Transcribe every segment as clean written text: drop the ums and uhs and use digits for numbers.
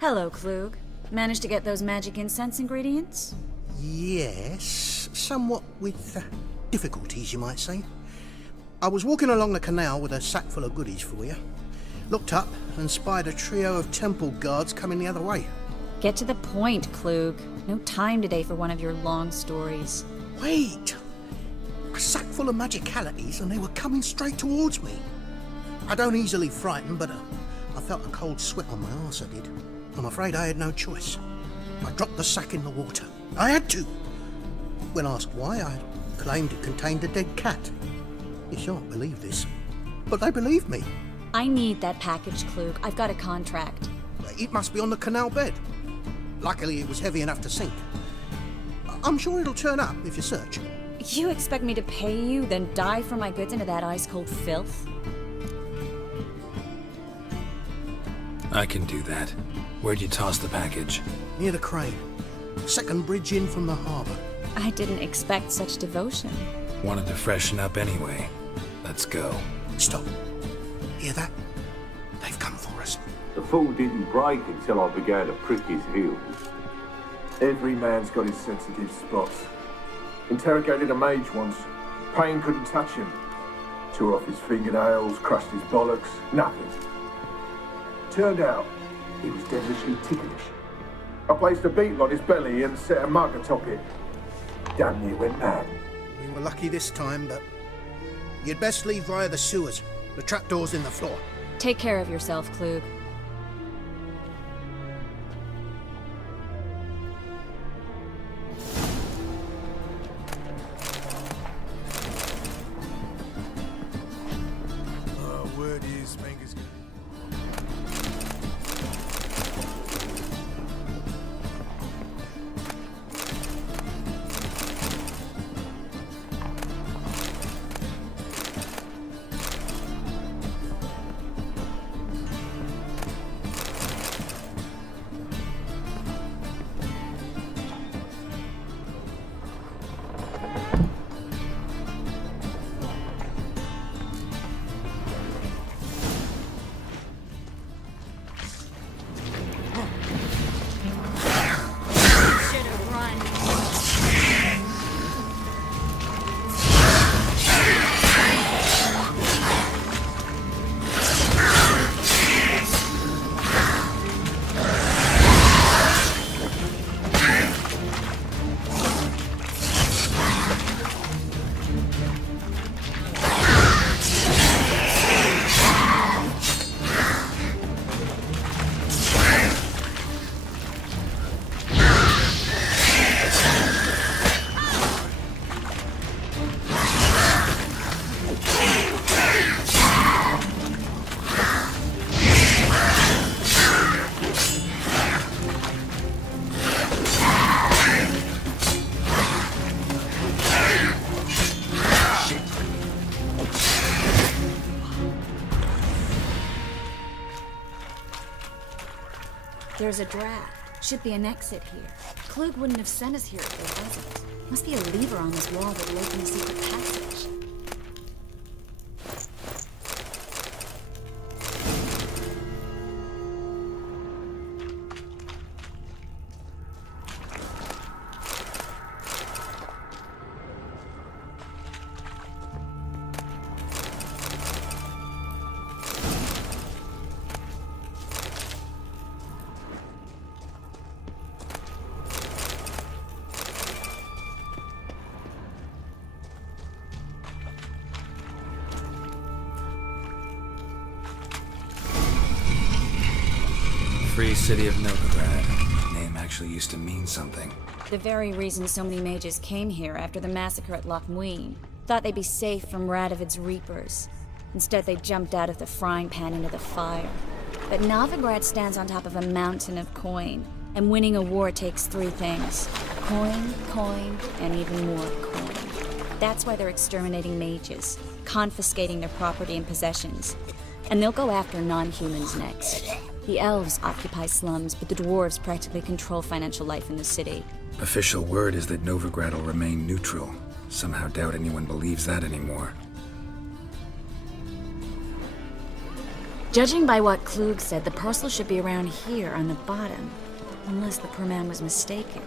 Hello, Klug. Managed to get those magic incense ingredients? Yes, somewhat with difficulties, you might say. I was walking along the canal with a sack full of goodies for you. Looked up and spied a trio of temple guards coming the other way. Get to the point, Klug. No time today for one of your long stories. Wait! A sack full of magicalities and they were coming straight towards me. I don't easily frighten, but I felt a cold sweat on my arse, I did. I'm afraid I had no choice. I dropped the sack in the water. I had to. When asked why, I claimed it contained a dead cat. You shan't believe this, but they believed me. I need that package, Klug. I've got a contract. It must be on the canal bed. Luckily, it was heavy enough to sink. I'm sure it'll turn up if you search. You expect me to pay you, then dive for my goods into that ice-cold filth? I can do that. Where'd you toss the package? Near the crane. Second bridge in from the harbour. I didn't expect such devotion. Wanted to freshen up anyway. Let's go. Stop. Hear that? They've come for us. The fall didn't break until I began to prick his heels. Every man's got his sensitive spots. Interrogated a mage once. Pain couldn't touch him. Tore off his fingernails, crushed his bollocks, nothing. Turned out, he was devilishly ticklish. I placed a beetle on his belly and set a mug atop it. Damn near went mad. We were lucky this time, but you'd best leave via the sewers. The trapdoor's in the floor. Take care of yourself, Klug. Word is, Manga's gonna... There's a draft. Should be an exit here. Klug wouldn't have sent us here if there wasn't. Must be a lever on this wall that will open a secret passage. Free city of Novigrado. Name actually used to mean something. The very reason so many mages came here after the massacre at Loch Muin. Thought they'd be safe from Radovid's reapers. Instead, they jumped out of the frying pan into the fire. But Novigrad stands on top of a mountain of coin, and winning a war takes three things. Coin, coin, and even more coin. That's why they're exterminating mages, confiscating their property and possessions. And they'll go after non-humans next. The elves occupy slums, but the dwarves practically control financial life in the city. Official word is that Novigrad will remain neutral. Somehow doubt anyone believes that anymore. Judging by what Klug said, the parcel should be around here on the bottom. Unless the poor man was mistaken.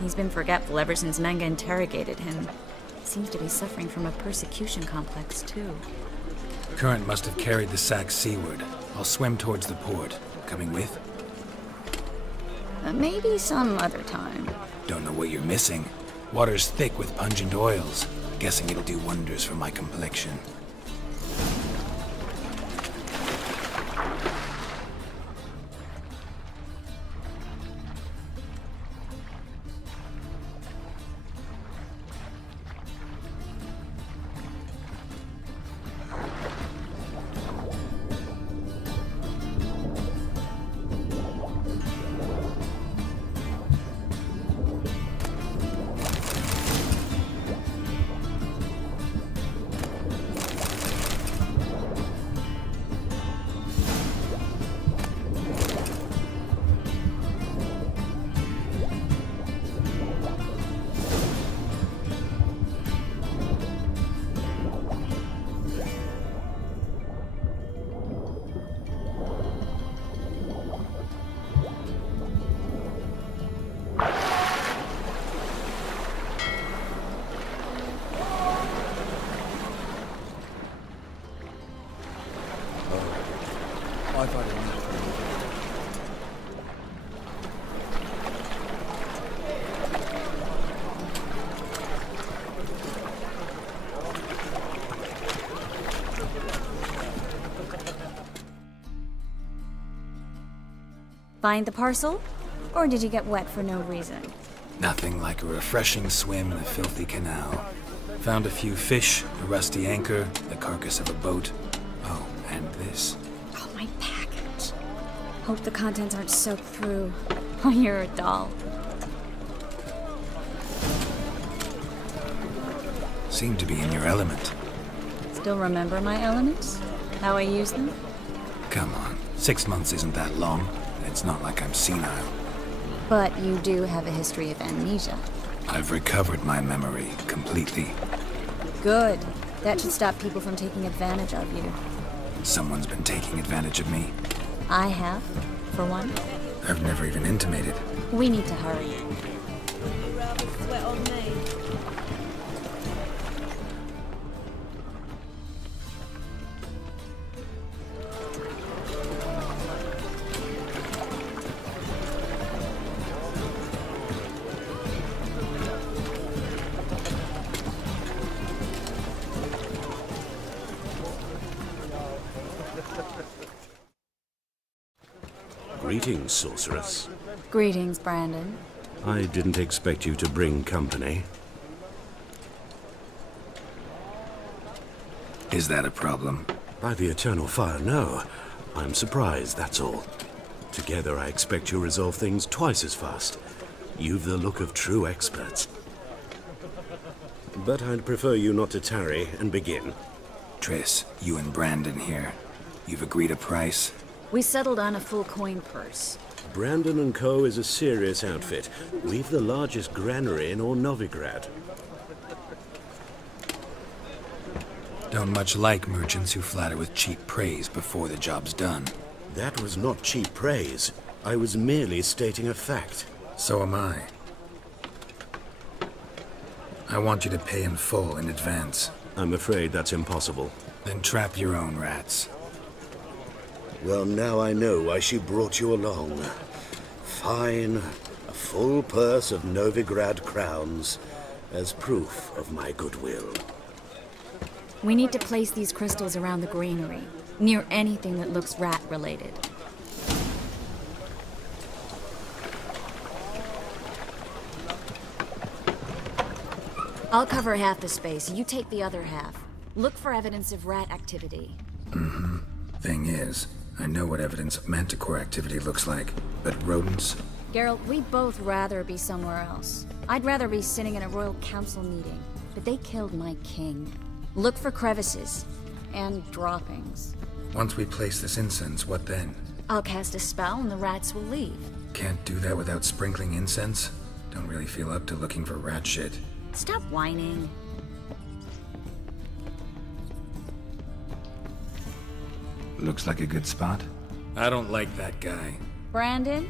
He's been forgetful ever since Manga interrogated him. Seems to be suffering from a persecution complex, too. Current must have carried the sack seaward. I'll swim towards the port. Coming with? Maybe some other time. Don't know what you're missing. Water's thick with pungent oils. Guessing it'll do wonders for my complexion. Find the parcel? Or did you get wet for no reason? Nothing like a refreshing swim in a filthy canal. Found a few fish, a rusty anchor, the carcass of a boat. Oh, and this. Oh, my package. Hope the contents aren't soaked through. Oh, you're a doll. Seem to be in your element. Still remember my elements? How I use them? Come on, 6 months isn't that long. It's not like I'm senile. But you do have a history of amnesia. I've recovered my memory completely. Good. That should stop people from taking advantage of you. Someone's been taking advantage of me. I have, for one. I've never even intimated. We need to hurry. Greetings, sorceress. Greetings, Brandon. I didn't expect you to bring company. Is that a problem? By the eternal fire, no. I'm surprised, that's all. Together, I expect you'll resolve things twice as fast. You've the look of true experts. But I'd prefer you not to tarry and begin. Triss, you and Brandon here. You've agreed a price? We settled on a full coin purse. Brandon & Co. is a serious outfit. We've the largest granary in all Novigrad. Don't much like merchants who flatter with cheap praise before the job's done. That was not cheap praise. I was merely stating a fact. So am I. I want you to pay in full in advance. I'm afraid that's impossible. Then trap your own rats. Well, now I know why she brought you along. Fine. A full purse of Novigrad crowns as proof of my goodwill. We need to place these crystals around the granary, near anything that looks rat-related. I'll cover half the space, you take the other half. Look for evidence of rat activity. Mm-hmm. Thing is, I know what evidence of manticore activity looks like, but rodents? Geralt, we'd both rather be somewhere else. I'd rather be sitting in a royal council meeting. but they killed my king. Look for crevices. And droppings. Once we place this incense, what then? I'll cast a spell and the rats will leave. Can't do that without sprinkling incense? Don't really feel up to looking for rat shit. Stop whining. Looks like a good spot. I don't like that guy. Brandon?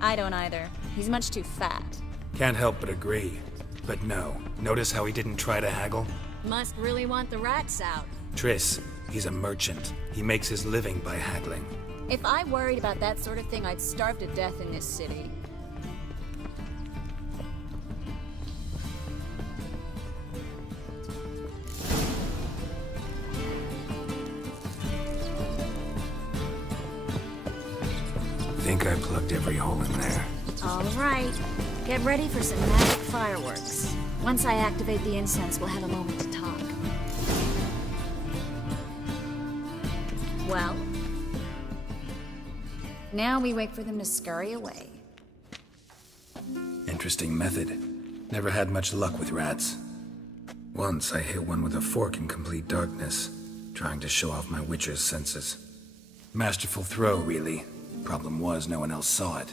I don't either. He's much too fat. Can't help but agree. But no, notice how he didn't try to haggle? Must really want the rats out. Triss, he's a merchant. He makes his living by haggling. If I worried about that sort of thing, I'd starve to death in this city. Think I plugged every hole in there. All right. Get ready for some magic fireworks. Once I activate the incense, we'll have a moment to talk. Well? Now we wait for them to scurry away. Interesting method. Never had much luck with rats. Once I hit one with a fork in complete darkness, trying to show off my witcher's senses. Masterful throw, really. Problem was, no one else saw it.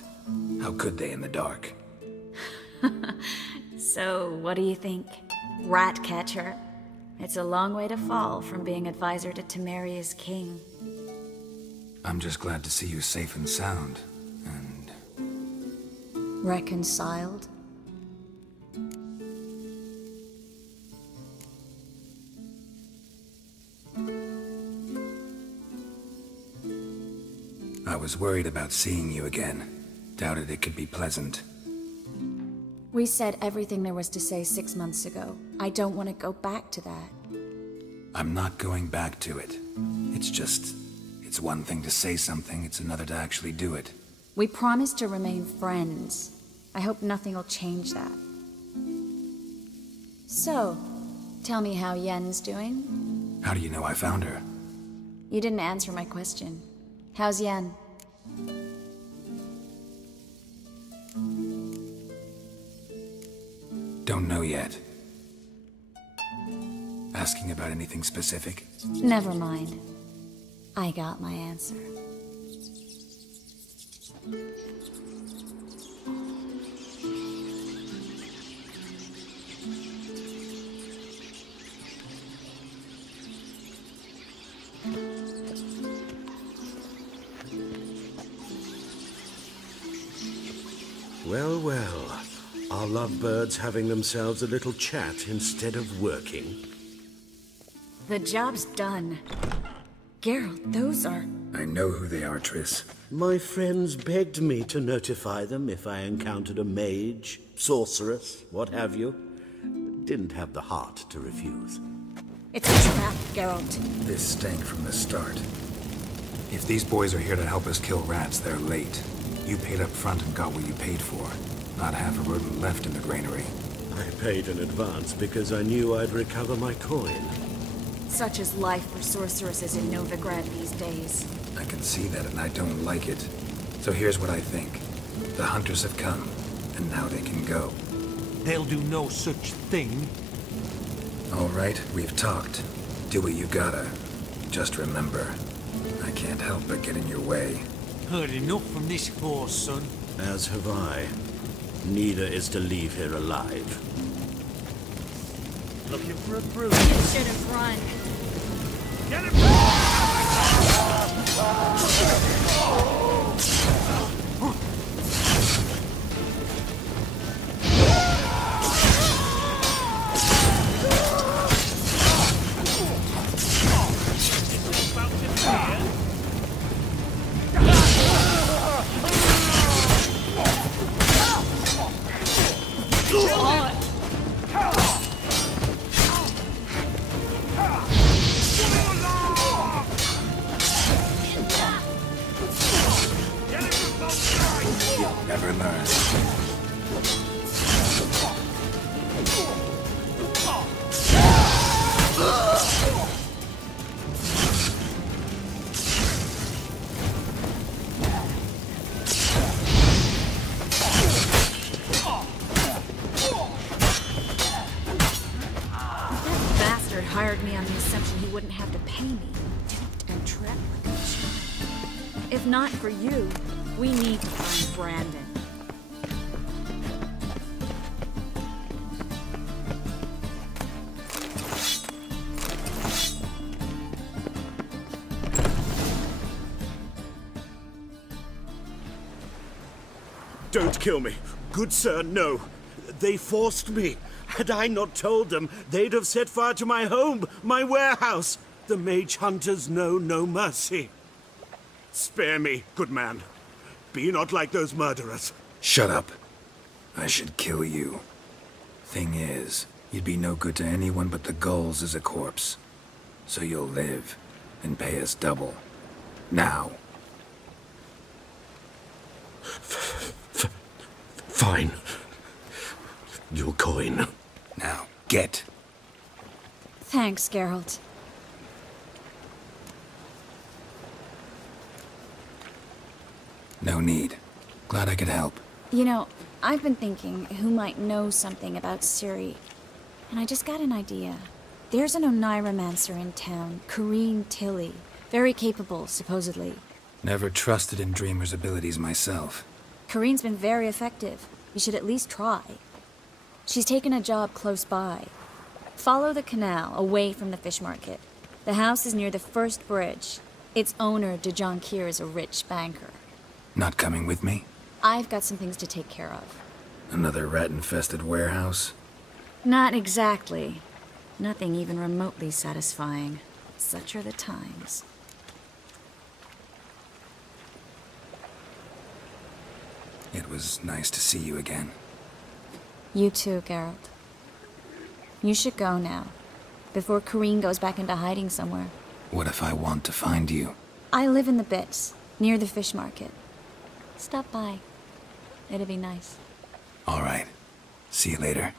How could they in the dark? So, what do you think? Rat catcher? It's a long way to fall from being advisor to Temeria's king. I'm just glad to see you safe and sound, and... Reconciled? I was worried about seeing you again. Doubted it could be pleasant. We said everything there was to say 6 months ago. I don't want to go back to that. I'm not going back to it. It's one thing to say something, it's another to actually do it. We promised to remain friends. I hope nothing will change that. So, tell me how Yen's doing? How do you know I found her? You didn't answer my question. How's Yen? Don't know yet. Asking about anything specific? Never mind. I got my answer. Well, well. Are lovebirds having themselves a little chat instead of working? The job's done. Geralt, those are... I know who they are, Triss. My friends begged me to notify them if I encountered a mage, sorceress, what have you. Didn't have the heart to refuse. It's a trap, Geralt. This stank from the start. If these boys are here to help us kill rats, they're late. You paid up front and got what you paid for. Not half a rodent left in the granary. I paid in advance because I knew I'd recover my coin. Such is life for sorceresses in Novigrad these days. I can see that and I don't like it. So here's what I think. The hunters have come, and now they can go. They'll do no such thing. All right, we've talked. Do what you gotta. Just remember, I can't help but get in your way. Heard enough from this horse, son. As have I. Neither is to leave here alive. Looking for a bruise. You should have run. Get him! hired me on the assumption he wouldn't have to pay me. Duped and trapped like a child. If not for you, we need to find Brandon. Don't kill me. Good sir, no. They forced me. Had I not told them, they'd have set fire to my home, my warehouse. The mage hunters know no mercy. Spare me, good man. Be not like those murderers. Shut up. I should kill you. Thing is, you'd be no good to anyone but the gulls as a corpse. So you'll live, and pay us double. Now. Fine. Your coin. Now, get. Thanks, Geralt. No need. Glad I could help. You know, I've been thinking who might know something about Ciri, and I just got an idea. There's an Oneiromancer in town, Corrine Tilly. Very capable, supposedly. Never trusted in Dreamer's abilities myself. Corrine's been very effective. You should at least try. She's taken a job close by. Follow the canal, away from the fish market. The house is near the first bridge. Its owner, de Jonquier, is a rich banker. Not coming with me? I've got some things to take care of. Another rat-infested warehouse? Not exactly. Nothing even remotely satisfying. Such are the times. It was nice to see you again. You too, Geralt. You should go now, before Corrine goes back into hiding somewhere. What if I want to find you? I live in the Bits, near the fish market. Stop by. It'd be nice. All right. See you later.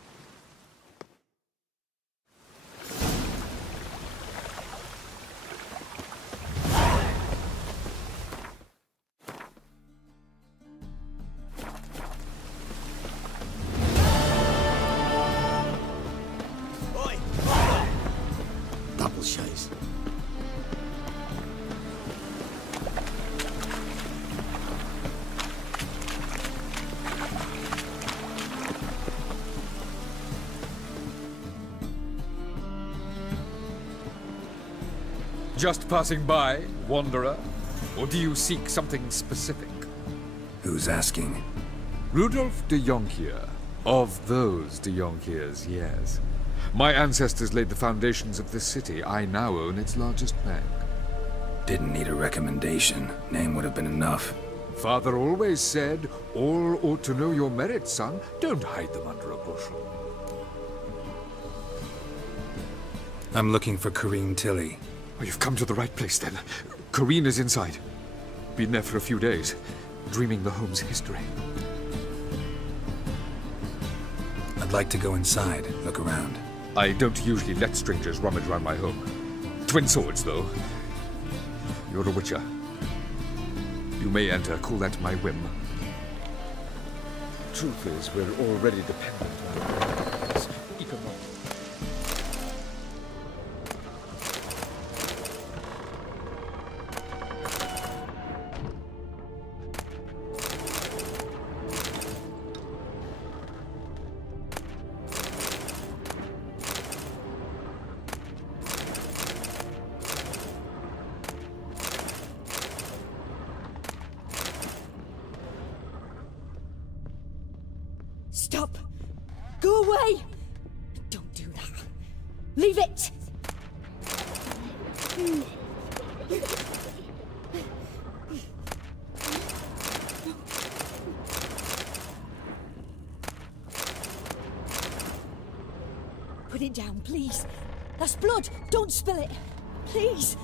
Double chase. Just passing by, wanderer? Or do you seek something specific? Who's asking? Rudolf de Jonquier. Of those de Jonquiers, yes. My ancestors laid the foundations of this city. I now own its largest bank. Didn't need a recommendation. Name would have been enough. Father always said, all ought to know your merits, son. Don't hide them under a bushel. I'm looking for Corrine Tilly. Oh, you've come to the right place, then. Corrine is inside. Been there for a few days, dreaming the home's history. I'd like to go inside, look around. I don't usually let strangers rummage around my home. Twin swords, though. You're a witcher. You may enter, call that my whim. Truth is, we're already dependent on our economic. Stop! Go away! Don't do that. Leave it! Put it down, please. That's blood! Don't spill it! Please!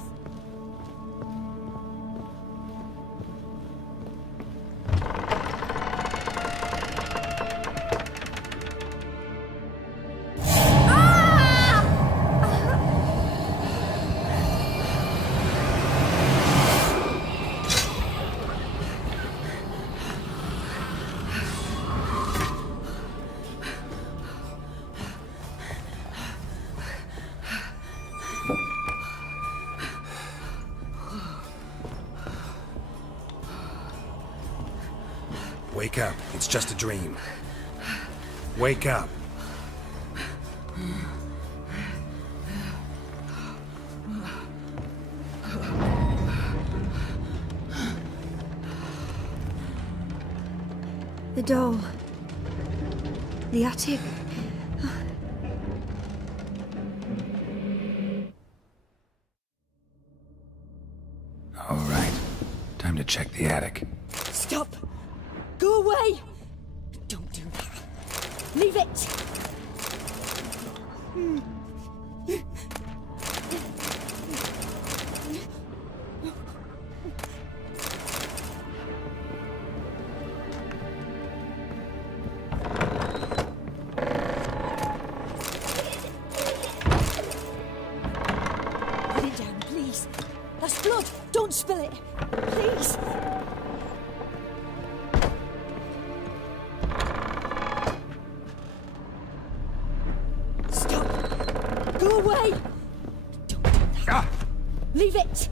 Wake up. It's just a dream. Wake up. The door. The attic. All right. Time to check the attic. Stop! Go away! Don't do that. Leave it! Put it down, please. That's blood! Don't spill it! Please! Stop! Go away! Don't do that. Leave it!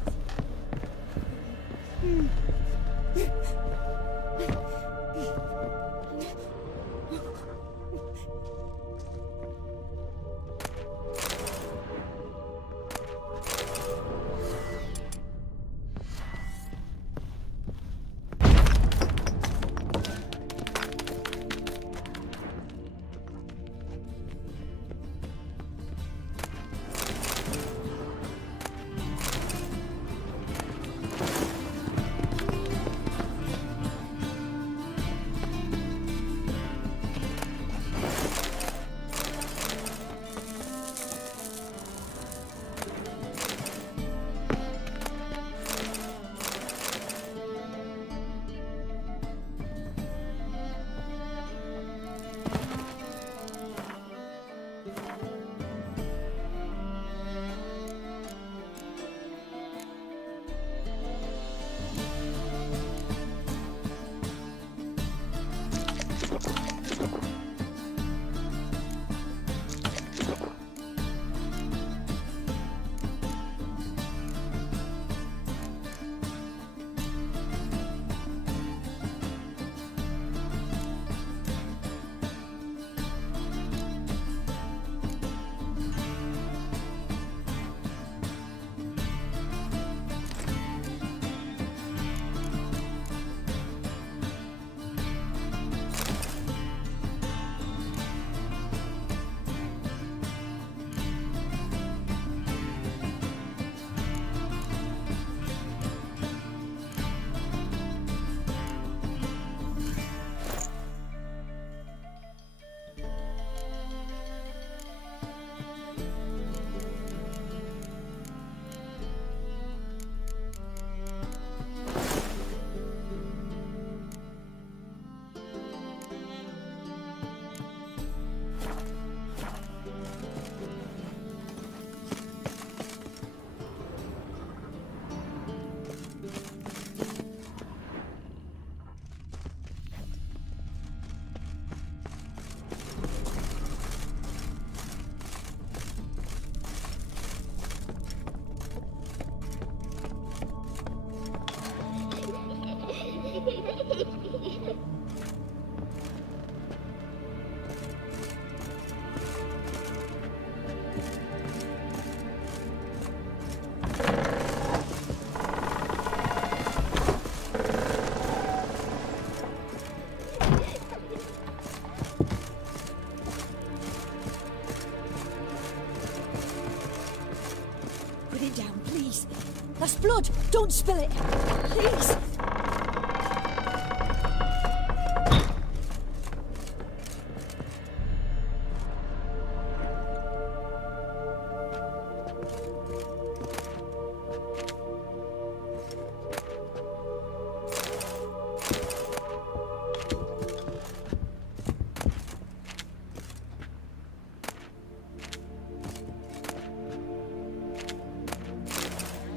That's blood! Don't spill it! Please!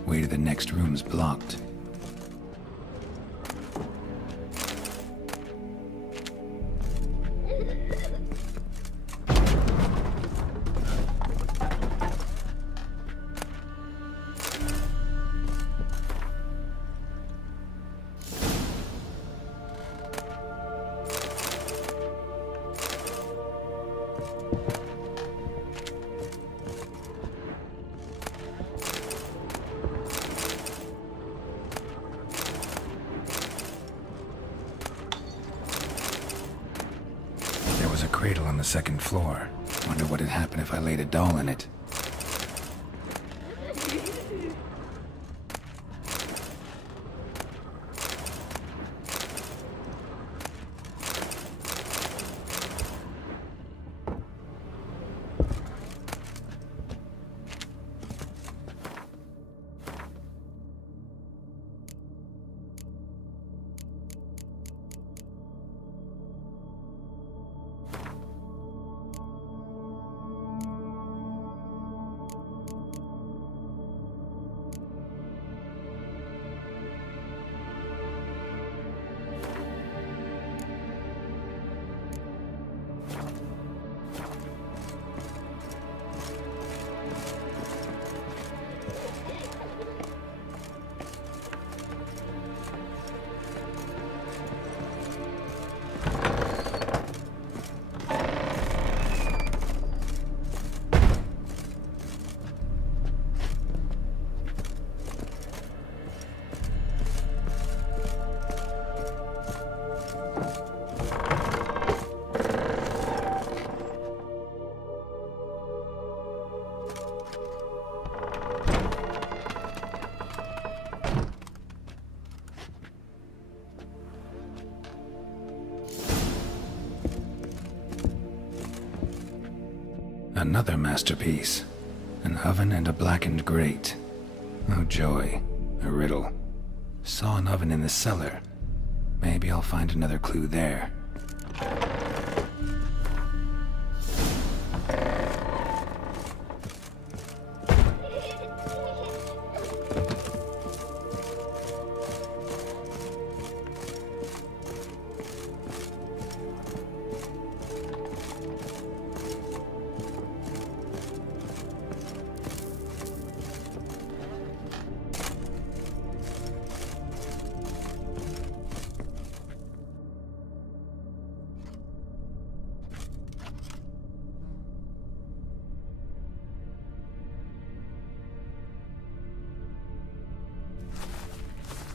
Way to the next room's blocked. the second floor. Wonder what'd happen if I laid a doll in it. Another masterpiece. An oven and a blackened grate. Oh joy. A riddle. Saw an oven in the cellar. Maybe I'll find another clue there.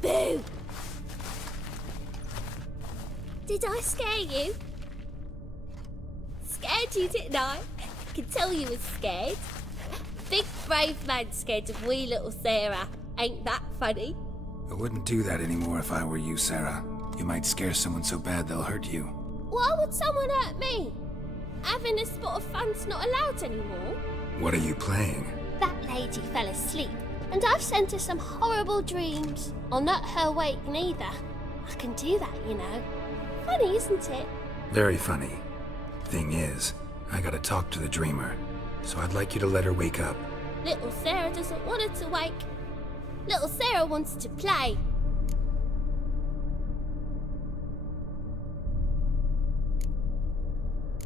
Boo! Did I scare you? Scared you, didn't I? Can tell you was scared. Big brave man scared of wee little Sarah. Ain't that funny? I wouldn't do that anymore if I were you, Sarah. You might scare someone so bad they'll hurt you. Why would someone hurt me? Having a spot of fun's not allowed anymore. What are you playing? That lady fell asleep, and I've sent her some horrible dreams. I'll not her wake neither. I can do that, you know. Funny, isn't it? Very funny. Thing is, I gotta talk to the dreamer, so I'd like you to let her wake up. Little Sarah doesn't want her to wake. Little Sarah wants to play.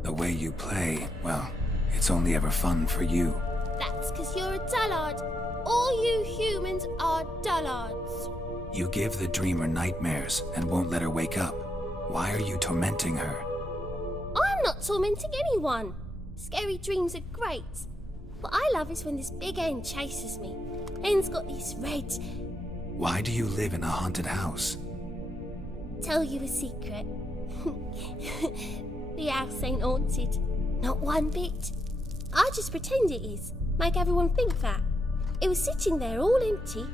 The way you play, well, it's only ever fun for you. That's 'cause you're a dullard. All you humans are dullards. You give the dreamer nightmares and won't let her wake up. Why are you tormenting her? I'm not tormenting anyone. Scary dreams are great. What I love is when this big hen chases me. Hen's got these red... Why do you live in a haunted house? Tell you a secret. The house ain't haunted. Not one bit. I just pretend it is. Make everyone think that. It was sitting there all empty,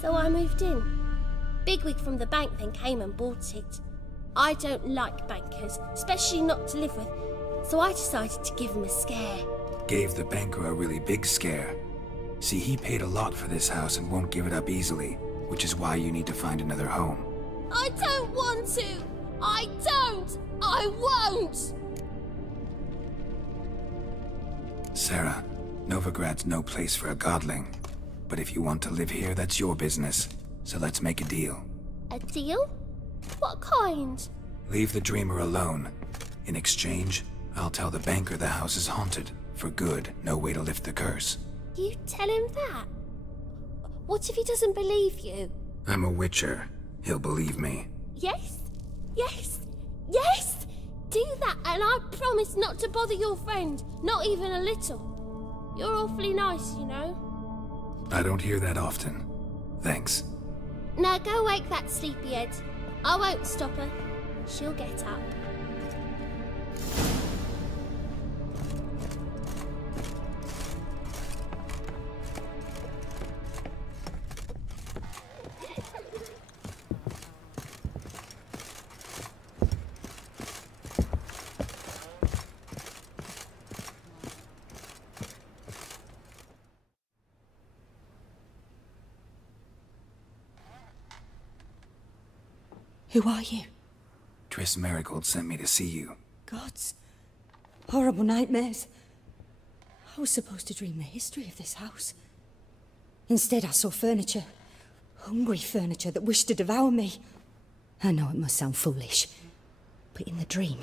so I moved in. Bigwig from the bank then came and bought it. I don't like bankers, especially not to live with, so I decided to give him a scare. Gave the banker a really big scare. See, he paid a lot for this house and won't give it up easily, which is why you need to find another home. I don't want to! I don't! I won't! Sarah, Novigrad's no place for a godling. But if you want to live here, that's your business. So let's make a deal. A deal? What kind? Leave the dreamer alone. In exchange, I'll tell the banker the house is haunted. For good, no way to lift the curse. You tell him that? What if he doesn't believe you? I'm a witcher. He'll believe me. Yes? Yes? Yes! Do that and I promise not to bother your friend. Not even a little. You're awfully nice, you know. I don't hear that often. Thanks. Now go wake that sleepyhead. I won't stop her. She'll get up. Who are you? Triss Marigold sent me to see you. Gods. Horrible nightmares. I was supposed to dream the history of this house. Instead, I saw furniture. Hungry furniture that wished to devour me. I know it must sound foolish, but in the dream,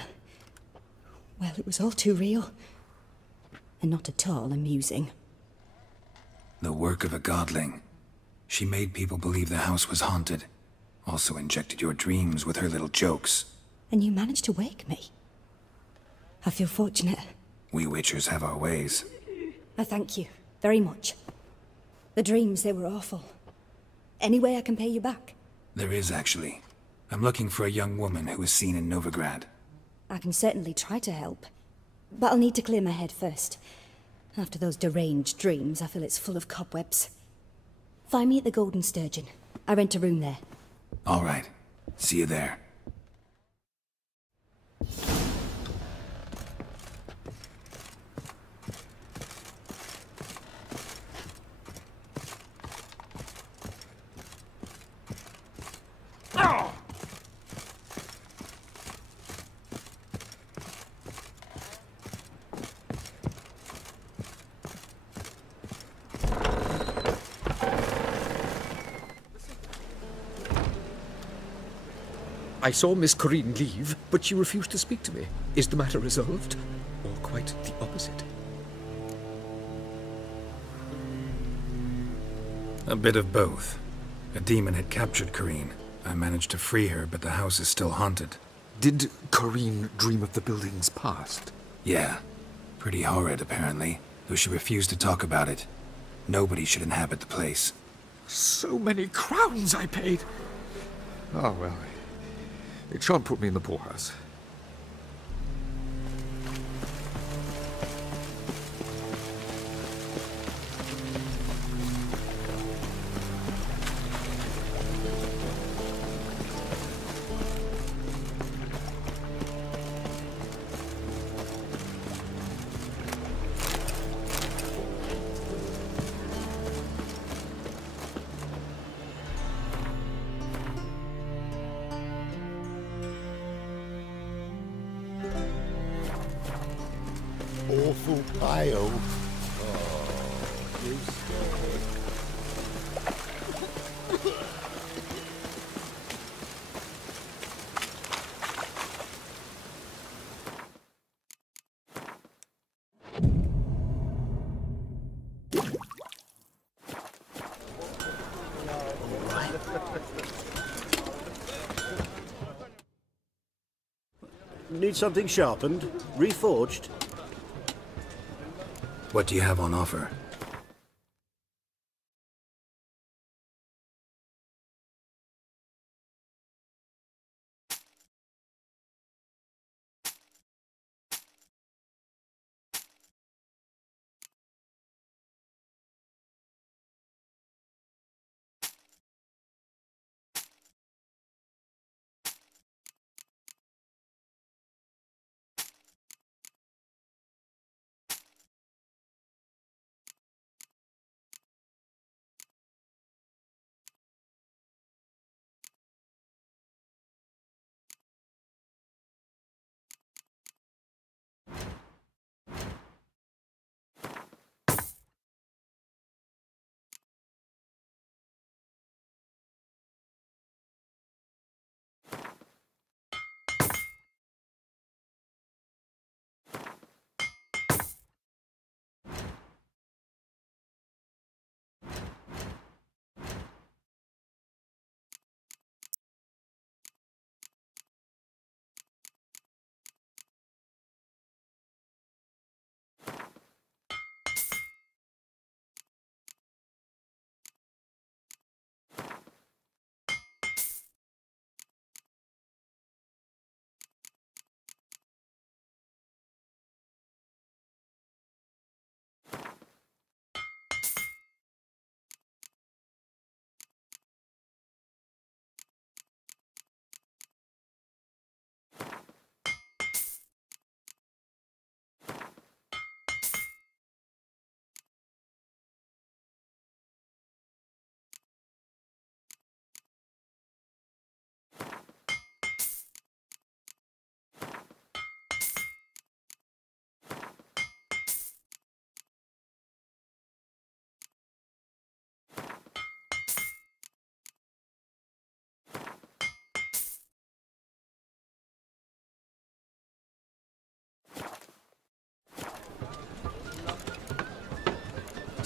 well, it was all too real. And not at all amusing. The work of a godling. She made people believe the house was haunted. Also injected your dreams with her little jokes. And you managed to wake me. I feel fortunate. We Witchers have our ways. I thank you very much. The dreams, they were awful. Any way I can pay you back? There is, actually. I'm looking for a young woman who was seen in Novigrad. I can certainly try to help. But I'll need to clear my head first. After those deranged dreams, I feel it's full of cobwebs. Find me at the Golden Sturgeon. I rent a room there. All right. See you there. I saw Miss Corinne leave, but she refused to speak to me. Is the matter resolved? Or quite the opposite? A bit of both. A demon had captured Corinne. I managed to free her, but the house is still haunted. Did Corinne dream of the building's past? Yeah. Pretty horrid, apparently, though she refused to talk about it. Nobody should inhabit the place. So many crowns I paid! Oh, well. It shan't put me in the poorhouse. Awful pale. Oh, you scared. Need something sharpened? Reforged? What do you have on offer?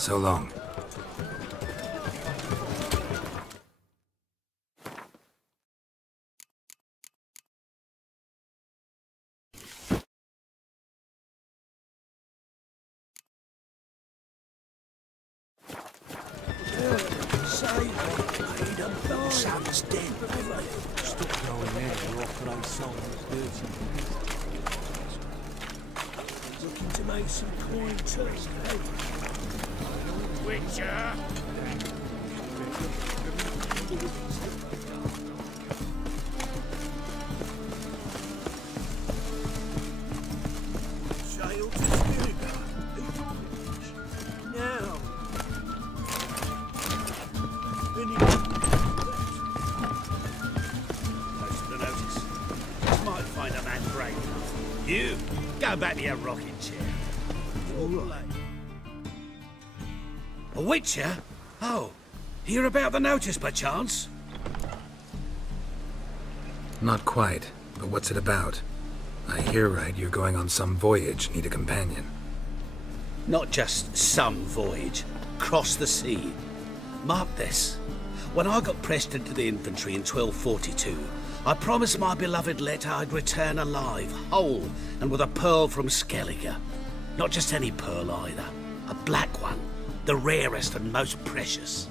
So long. Son's dead. Stop going there, or I'll play songs dirty. Looking to make some coin too. Witcher! Sail to Skellige. Now. Most of the notice. Might find a man brave enough. You, go back to your rocking chair. All right. A witcher? Oh, hear about the notice, perchance? Not quite, but what's it about? I hear right you're going on some voyage, need a companion. Not just some voyage. Cross the sea. Mark this. When I got pressed into the infantry in 1242, I promised my beloved Letta I'd return alive, whole, and with a pearl from Skellige. Not just any pearl either. A black one. The rarest and most precious.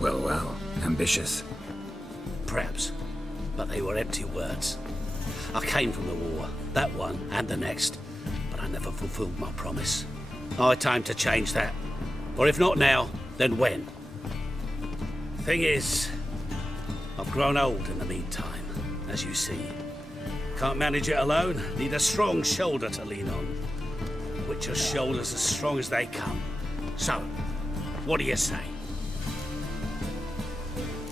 Well, well, ambitious. Perhaps. But they were empty words. I came from the war, that one and the next, but I never fulfilled my promise. High time to change that. Or if not now, then when? Thing is, I've grown old in the meantime, as you see. Can't manage it alone, need a strong shoulder to lean on. Witcher's shoulders as strong as they come. So, what do you say?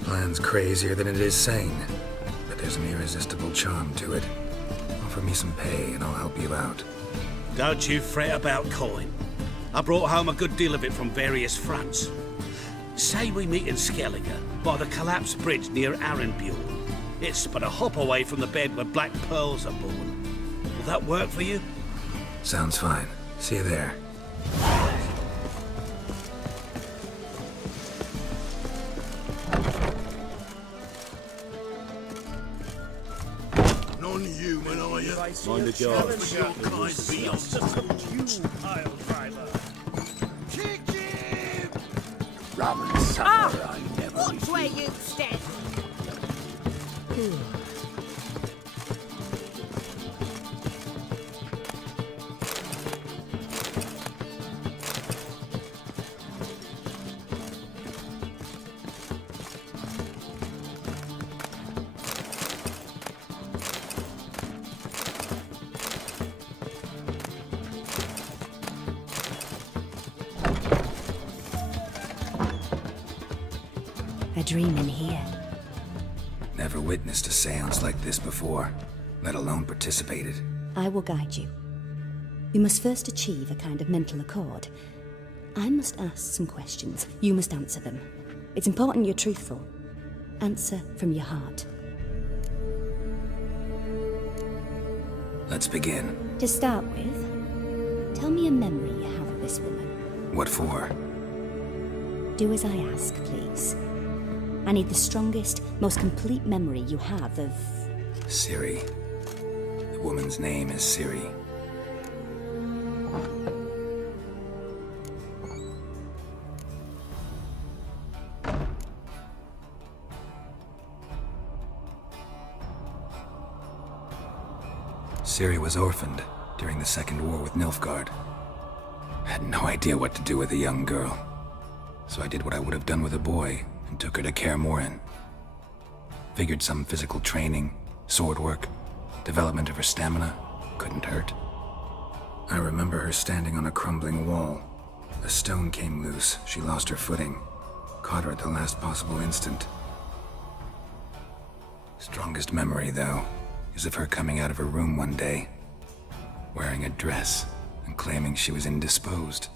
Plan's crazier than it is sane, but there's an irresistible charm to it. Offer me some pay and I'll help you out. Don't you fret about coin. I brought home a good deal of it from various fronts. Say we meet in Skellige, by the collapsed bridge near Arenbjorn. It's but a hop away from the bed where black pearls are born. Will that work for you? Sounds fine. See you there. Non-human, are you? Mind the guard. Your kind beyond. You pile driver! Kick him! Rum and supper, I never Watch where you step! A dream in here. Never witnessed a seance like this before, let alone participated. I will guide you. You must first achieve a kind of mental accord. I must ask some questions. You must answer them. It's important you're truthful. Answer from your heart. Let's begin. To start with, tell me a memory you have of this woman. What for? Do as I ask, please. I need the strongest, most complete memory you have of... Ciri. The woman's name is Ciri. Ciri was orphaned during the Second War with Nilfgaard. Had no idea what to do with a young girl, so I did what I would have done with a boy and took her to Kaer Morhen. Figured some physical training, sword work, development of her stamina couldn't hurt. I remember her standing on a crumbling wall. A stone came loose, she lost her footing, caught her at the last possible instant. Strongest memory, though, is of her coming out of her room one day, wearing a dress and claiming she was indisposed.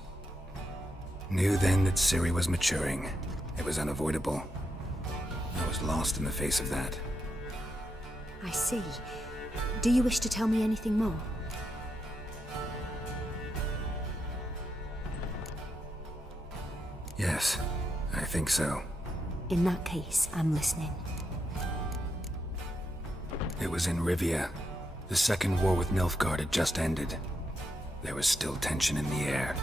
Knew then that Ciri was maturing. It was unavoidable. I was lost in the face of that. I see. Do you wish to tell me anything more? Yes, I think so. In that case, I'm listening. It was in Rivia. The second war with Nilfgaard had just ended. There was still tension in the air.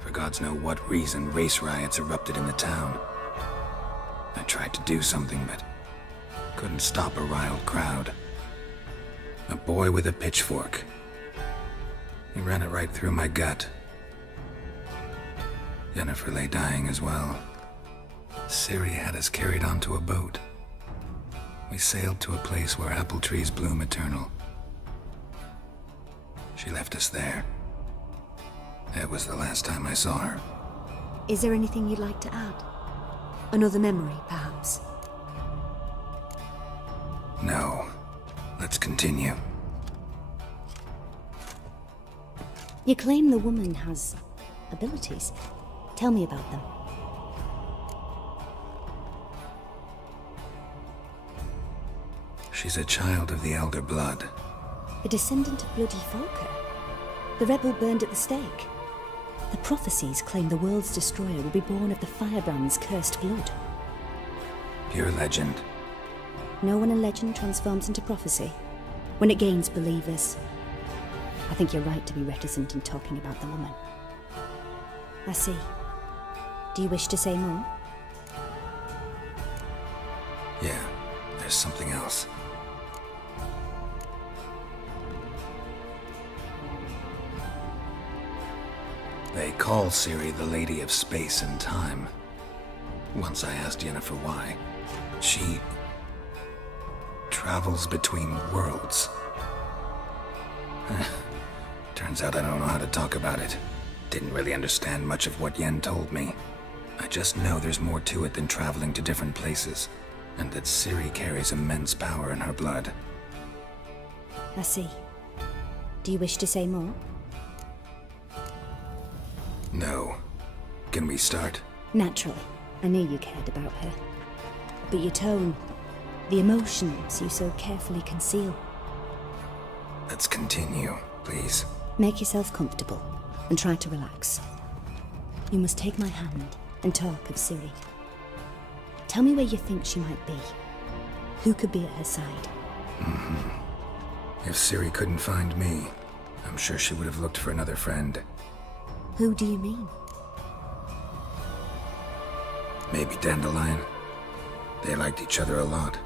For gods know what reason, race riots erupted in the town. I tried to do something, but couldn't stop a riled crowd. A boy with a pitchfork. He ran it right through my gut. Yennefer lay dying as well. Ciri had us carried onto a boat. We sailed to a place where apple trees bloom eternal. She left us there. That was the last time I saw her. Is there anything you'd like to add? Another memory, perhaps? No. Let's continue. You claim the woman has abilities. Tell me about them. She's a child of the Elder Blood. A descendant of bloody Falker. The rebel burned at the stake. The prophecies claim the world's destroyer will be born of the firebrand's cursed blood. Pure legend. Know when a legend transforms into prophecy? When it gains believers. I think you're right to be reticent in talking about the woman. I see. Do you wish to say more? Yeah, there's something else. They call Ciri the Lady of Space and Time. Once I asked Yennefer why. She travels between worlds. Turns out I don't know how to talk about it. Didn't really understand much of what Yen told me. I just know there's more to it than traveling to different places, and that Ciri carries immense power in her blood. I see. Do you wish to say more? No. Can we start? Naturally. I knew you cared about her. But your tone, the emotions you so carefully conceal. Let's continue, please. Make yourself comfortable and try to relax. You must take my hand and talk of Ciri. Tell me where you think she might be. Who could be at her side? If Ciri couldn't find me, I'm sure she would have looked for another friend. Who do you mean? Maybe Dandelion. They liked each other a lot.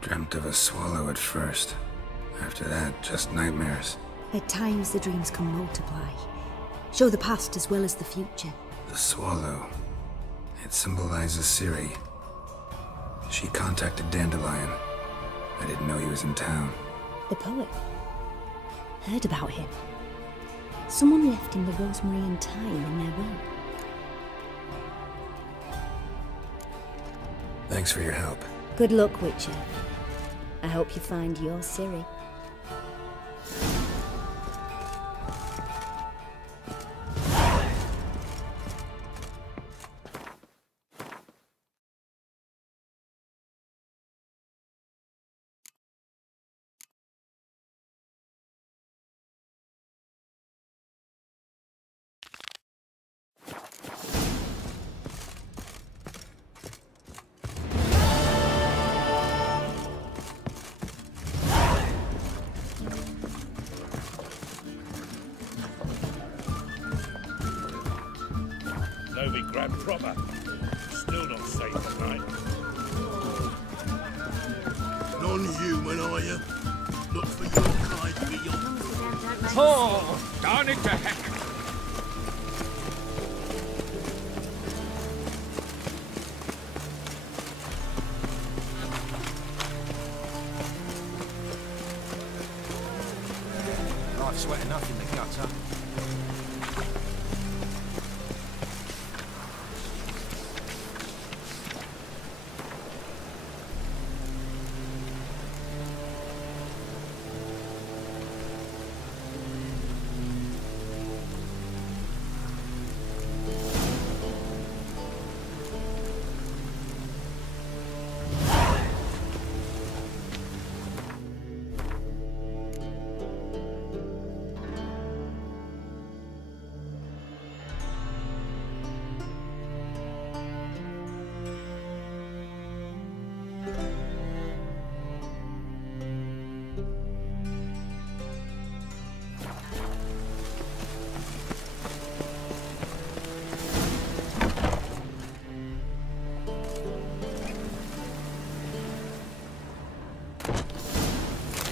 Dreamt of a swallow at first. After that, just nightmares. At times the dreams can multiply. Show the past as well as the future. The swallow. It symbolizes Ciri. She contacted Dandelion. I didn't know he was in town. The poet. Heard about him. Someone left him the rosemary and thyme in their will. Thanks for your help. Good luck, Witcher. I hope you find your Ciri. Novigrad proper. Still not safe at night. Non-human, are you? Look for your kind beyond. Oh, darn it to heck! I've sweat enough in the gutter.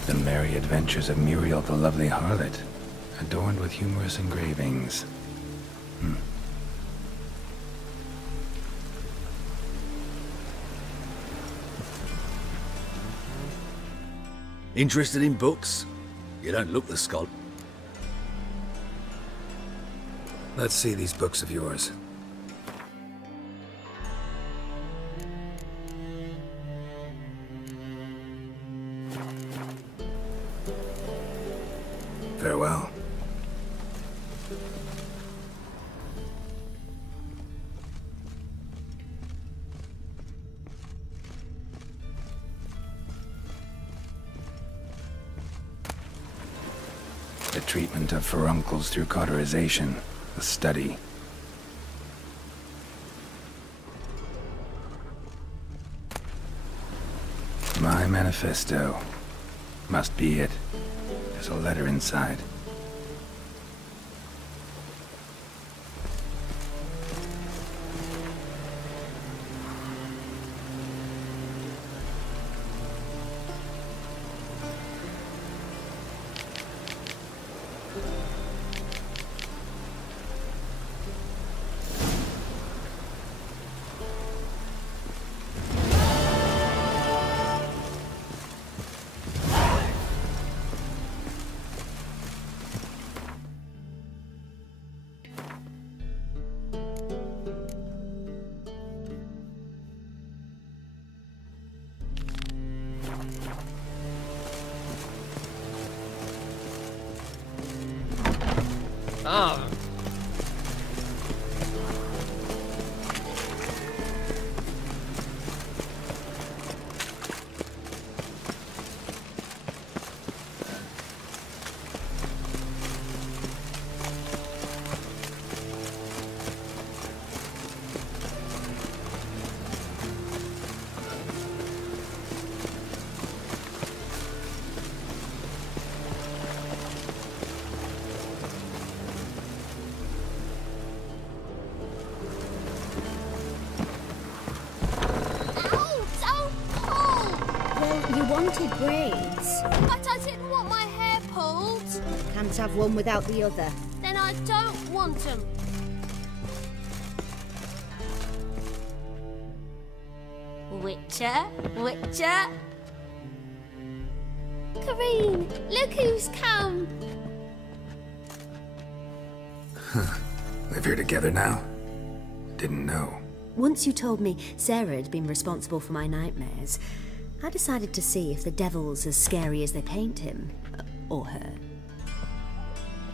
The merry adventures of Muriel the lovely harlot, adorned with humorous engravings. Interested in books? You don't look the scholar. Let's see these books of yours. Farewell. The treatment of furuncles through cauterization, a study. My manifesto. Must be it. There's a letter inside. Ah. You wanted braids. But I didn't want my hair pulled. Can't have one without the other. Then I don't want them. Witcher? Witcher? Kareen, look who's come. Live here together now? Didn't know. Once you told me Sarah had been responsible for my nightmares, I decided to see if the devil's as scary as they paint him. Or her.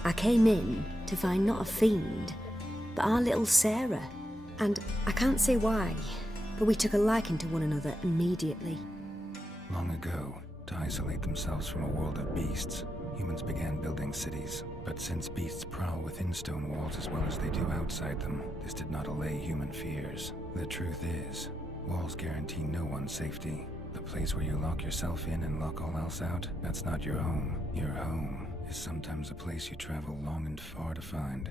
I came in to find not a fiend, but our little Sarah. And I can't say why, but we took a liking to one another immediately. Long ago, to isolate themselves from a world of beasts, humans began building cities. But since beasts prowl within stone walls as well as they do outside them, this did not allay human fears. The truth is, walls guarantee no one's safety. The place where you lock yourself in and lock all else out, that's not your home. Your home is sometimes a place you travel long and far to find.